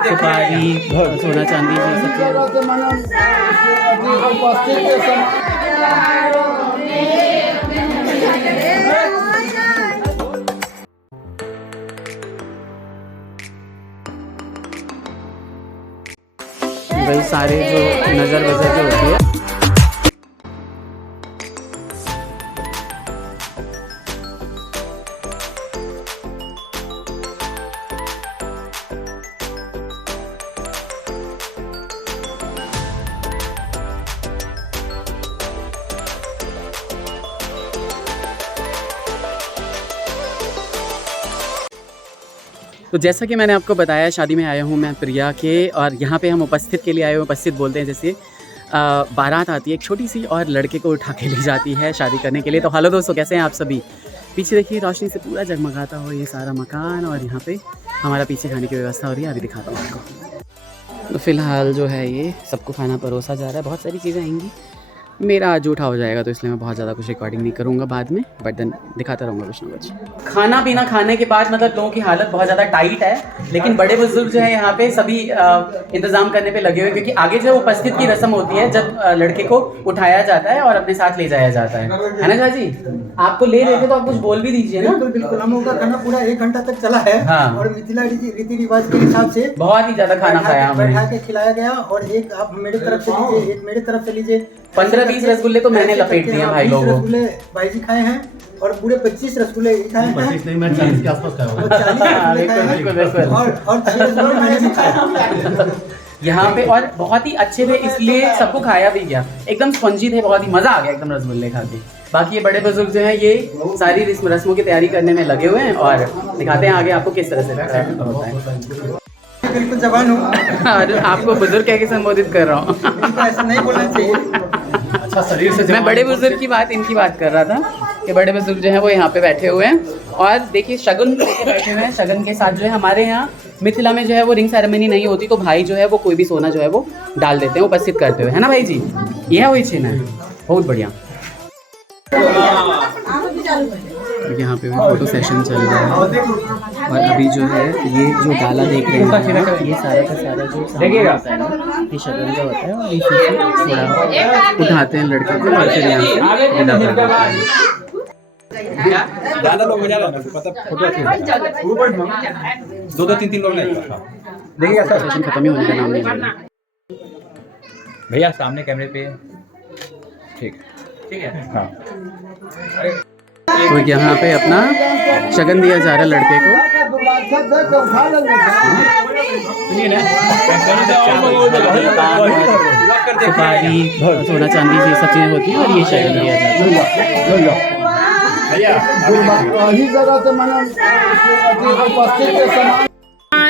सुपारी, सोना चांदी ये सब वही सारे जो नज़र वज़र जो होती है। तो जैसा कि मैंने आपको बताया, शादी में आया हूँ मैं प्रिया के, और यहाँ पे हम उपस्थित के लिए आए हुए। उपस्थित बोलते हैं जैसे बारात आती है एक छोटी सी और लड़के को उठा के ले जाती है शादी करने के लिए। तो हेलो दोस्तों, कैसे हैं आप सभी। पीछे देखिए रोशनी से पूरा जगमगाता हो ये सारा मकान, और यहाँ पे हमारा पीछे खाने की व्यवस्था हो रही है। अभी दिखाता हूँ आपको। तो फ़िलहाल जो है ये सबको खाना परोसा जा रहा है। बहुत सारी चीज़ें आएंगी, मेरा आज उठा हो जाएगा तो इसलिए मैं बहुत ज़्यादा कुछ रिकॉर्डिंग नहीं करूँगा बाद में, बट देन दिखाता रहूँगा कुछ ना कुछ। खाना पीना खाने के बाद मतलब लोगों की हालत बहुत ज़्यादा टाइट है, लेकिन बड़े बुजुर्ग जो है यहाँ पे सभी इंतज़ाम करने पे लगे हुए, क्योंकि आगे जो उपस्थित की रस्म होती है जब लड़के को उठाया जाता है और अपने साथ ले जाया जाता है ना चाची। आपको ले रहे थे तो आप कुछ बोल भी दीजिए ना। बिल्कुल, हम लोग का खाना पूरा 1 घंटा तक चला है। हाँ। और मिथिला रीति रिवाज के हिसाब से बहुत ही ज़्यादा खाना खाया हमने, बैठा के खिलाया गया। और एक आप मेरे तरफ से लीजिए, एक मेरे तरफ से लीजिए। 15-20 रसगुल्ले तो मैंने लपेट दिए भाई लोगों। रसगुल्ले भाई जी खाए हैं और पूरे 25 रसगुल्ले खाए हैं। 25 नहीं, मैं 40 के आसपास खाया हूँ। 40 और 6 रसगुल्ले मैंने भी खाया यहाँ पे। और बहुत ही अच्छे थे इसलिए सबको खाया भी गया। एकदम स्पंजी थे, बहुत ही मज़ा आ गया एकदम रसगुल्ले खा के। बाकी ये बड़े बुजुर्ग जो हैं ये सारी रस्मों की तैयारी करने में लगे हुए हैं, और दिखाते हैं आगे आपको किस तरह से होता है। बिल्कुल जवान हूँ और आपको बुजुर्ग कह के संबोधित कर रहा हूँ। ऐसा नहीं बोलना चाहिए। अच्छा, शरीर से मैं बड़े बुजुर्ग की बात, इनकी बात कर रहा था कि बड़े बुजुर्ग जो हैं वो यहाँ पे बैठे हुए हैं, और देखिए शगुन लेके बैठे हुए हैं। शगुन के साथ जो है हमारे यहाँ मिथिला में जो है वो रिंग सेरेमनी नहीं होती, तो भाई जो है वो कोई भी सोना जो है वो डाल देते हैं उपस्थित करते हुए, है ना भाई जी। यह वही छीन है, बहुत बढ़िया। यहाँ पे भी फोटो सेशन चल रहा है, और अभी जो है ये जो डाला देख रहे हैं ये सारा का सारा जो देखिएगा ये शगन का होता है, और इसी से थोड़ा उठाते हैं लड़के को और फिर यहाँ से विदा कर देते हैं। ज़्यादा लोग हो जा रहे हैं, पता फोटो 2-3 लोग नहीं देखिएगा सर, सेशन खत्म ही होने का नाम नहीं ले रहा। भैया सामने कैमरे पे ठीक है। हाँ, तो यहाँ पे अपना शगन दिया जा रहा है लड़के को। सुपारी, सोना चांदी ये सब चीज़ें होती है, और ये शगन दिया जाता है।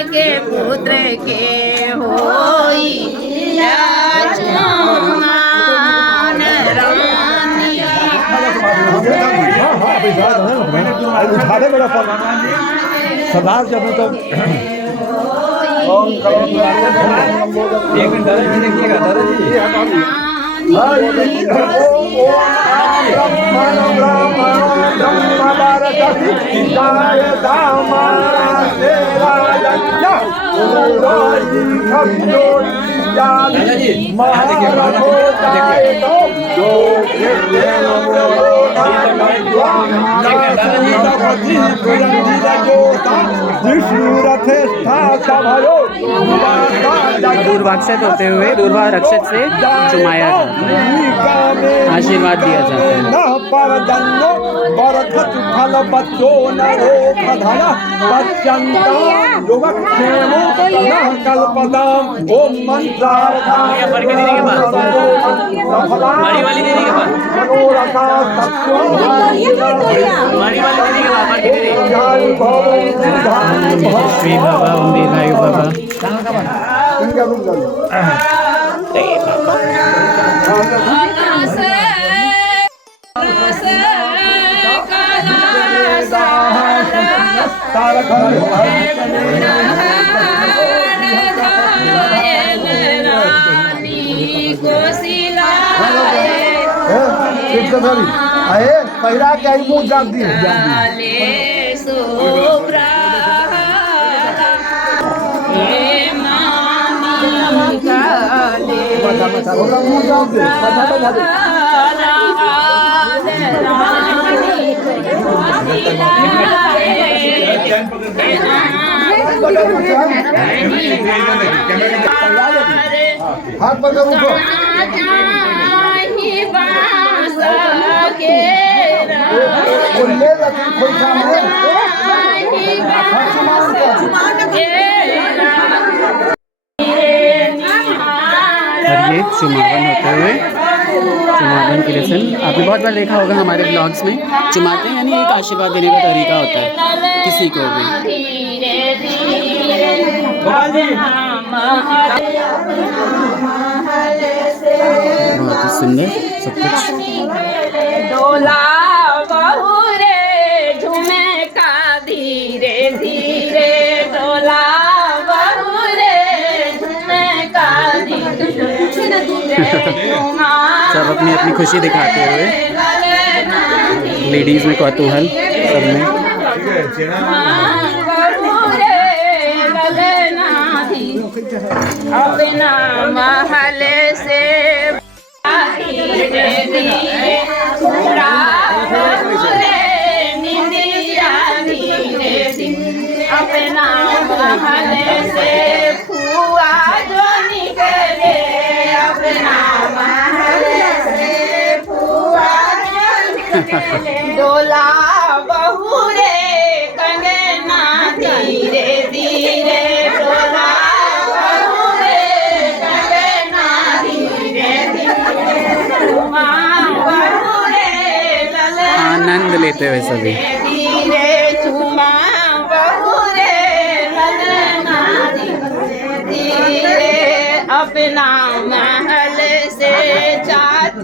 के पुत्र के होई सरदार जब तो एक मिनट दादाजी देखिएगा, दादाजी दूर्वाक्षत होते हुए दूर्वा रक्षक से चुमाया जाता है, आशीर्वाद दिया जाता है। श्री बाबा उम्मीद भाई बाबा आए पहिरा के आई मुंह जाग दी हे मामी काले हाथ पकड़ उठो और ये चुमावन होते हुए चुमावन की रस्म आपने बहुत बार देखा होगा हमारे ब्लॉग्स में। चुमाते हैं यानी एक आशीर्वाद देने का तरीका होता है किसी को भी। बहुत ही सुंदर सब कुछ। डोला बहू रे झूमे का धीरे धीरे डोला बहू रे झूमे का धीरे सब अपनी अपनी खुशी दिखाते हुए, लेडीज में कौतूहल सब में। अपना महल से धीरे धीरे पूरा निंदिया धीरे धीरे अपना महल से फुआ जो निकले अपना महल से फुआ जो निकले डोला बहू रे कंगना धीरे धीरे डोला आनंद लेते हुए सभी। धीरे चुमा बहू रे ललना धीरे अपना महल से चाँद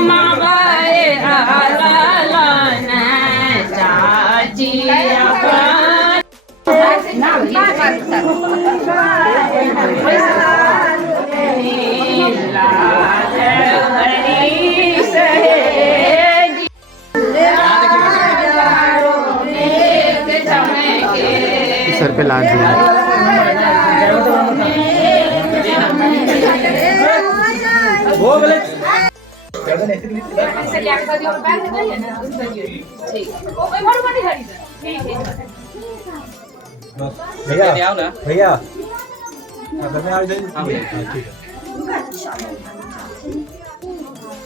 मावाए आलालन चाची सर पे लाद दिया। भैया भैया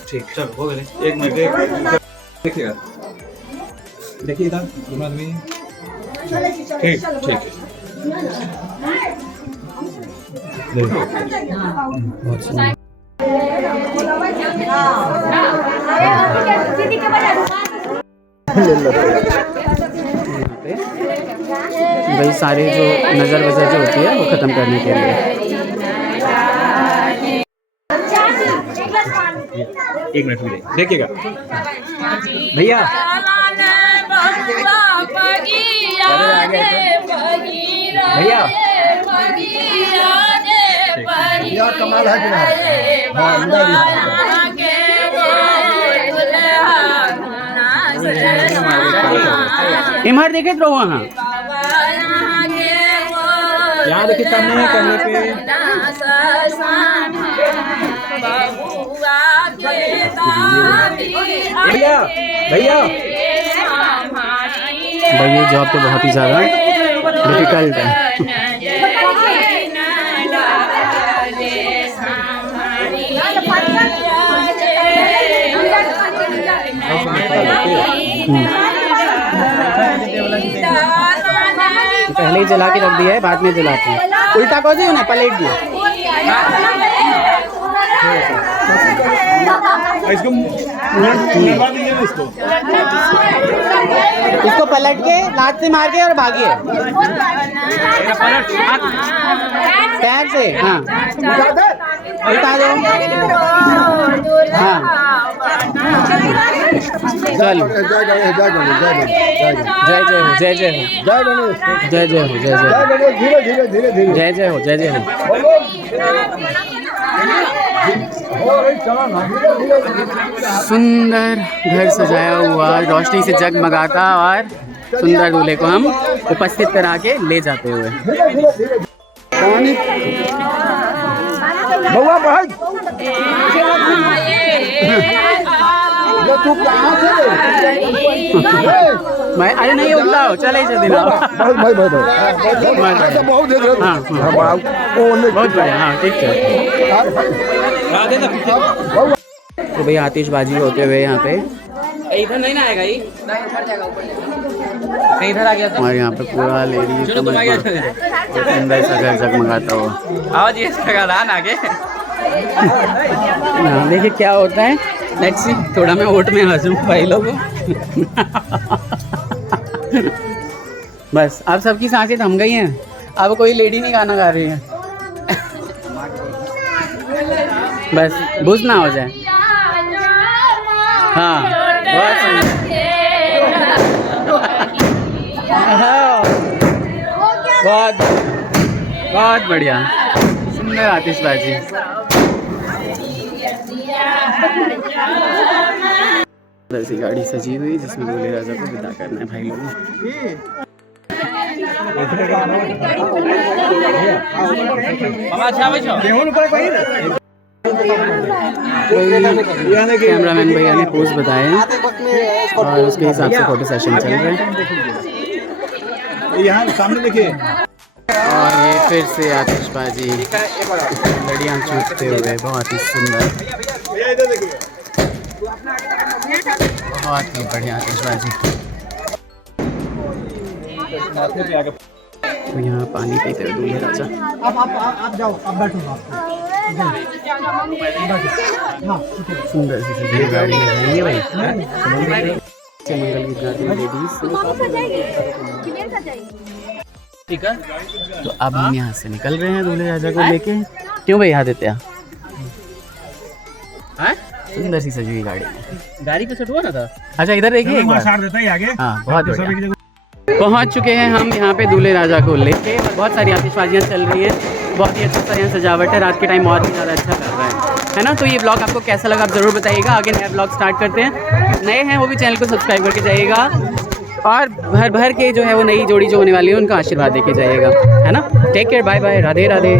ठीक चल हो गए। एक मिनट देखिएगा, देखिए इधर दोनों आदमी। ठीक ठीक बहुत सुंदर। वही सारे जो नज़र वज़र जो होती है वो ख़त्म करने के लिए। एक मिनट में देखिएगा भैया। भैया भैया कमाल है कि नहीं? हाँ अंदर इमर देखे तो वहाँ यहाँ देखिए सामने करने पे भैया भैया भाई ये जॉब तो बहुत ही ज़्यादा डिफिकल्ट है। पहले ही जला के रख दिया है, बाद में जलाते हैं। उल्टा को दियो ना, पलट दियो इसको पलट के लात से मार के और भागिए पैर से। हाँ उल्टा दो। हाँ चलो जय जय हो जय जय हो जय जय हो जय जय हो धीरे धीरे धीरे धीरे जय जय हो जय जय हो। सुंदर घर सजाया हुआ, रोशनी से जगमगाता और सुंदर दूल्हे को हम उपस्थित करा के ले जाते हुए। बउआ भाई ये तू कहाँ थे? मैं अरे नहीं उगलाओ चले दिला भाई बहुत देख रहे हाँ बहुत बढ़िया हाँ ठीक है। तो भैया आतिशबाजी होते हुए यहाँ पे इधर नहीं ना आएगा ये इधर आ गया और यहाँ पे पूरा लेडीज सुंदर सा घर जगमगाता हुआ। आवाज ये आगे हाँ देखिए क्या होता है। लेट्स सी थोड़ा मैं ओट में हंसूँ भाई लोगों बस अब सबकी सांसें थम गई हैं। अब कोई लेडी नहीं गाना गा रही है बस बुझ ना हो जाए। हाँ बहुत सुंदर बहुत बहुत बढ़िया सुंदर आतिशबाजी। सी गाड़ी सजी हुई जिसमें दूल्हे राजा को विदा करना है भाई लोगों। कैमरामैन भैया ने पोज बताए हैं और उसके हिसाब से फोटो सेशन चल रहे हैं। यहाँ सामने देखिए और ये फिर से आतिशबाजी लड़ियाँ छूटते हुए बहुत ही सुंदर बहुत ही बढ़िया आतिशबाजी। तो यहाँ पानी पीते हुए दूल्हे राजा। आप जाओ आप बैठो सुंदर सी सजी गाड़ी है भाई। मंगल गीत गाती लेडीज। ठीक है तो अब हम यहाँ से निकल रहे हैं दूल्हे राजा को लेके। क्यों भाई आदित्य सुंदर सी सजी हुई गाड़ी पे सेट हुआ ना था। अच्छा इधर देखिए एक बार देता है आगे। हाँ बहुत बढ़िया। पहुँच चुके हैं हम यहाँ पे दूल्हे राजा को लेके। बहुत सारी आतिशबाजियाँ चल रही हैं। बहुत ही अच्छा सा यहाँ सजावट है। रात के टाइम बहुत ही ज़्यादा अच्छा लग रहा है ना। तो ये ब्लॉग आपको कैसा लगा आप ज़रूर बताइएगा। आगे नया ब्लॉग स्टार्ट करते हैं। नए हैं वो भी चैनल को सब्सक्राइब करके जाइएगा और भर के जो है वो नई जोड़ी जो होने वाली है उनका आशीर्वाद देके जाइएगा है ना। Take care bye bye Radhe Radhe.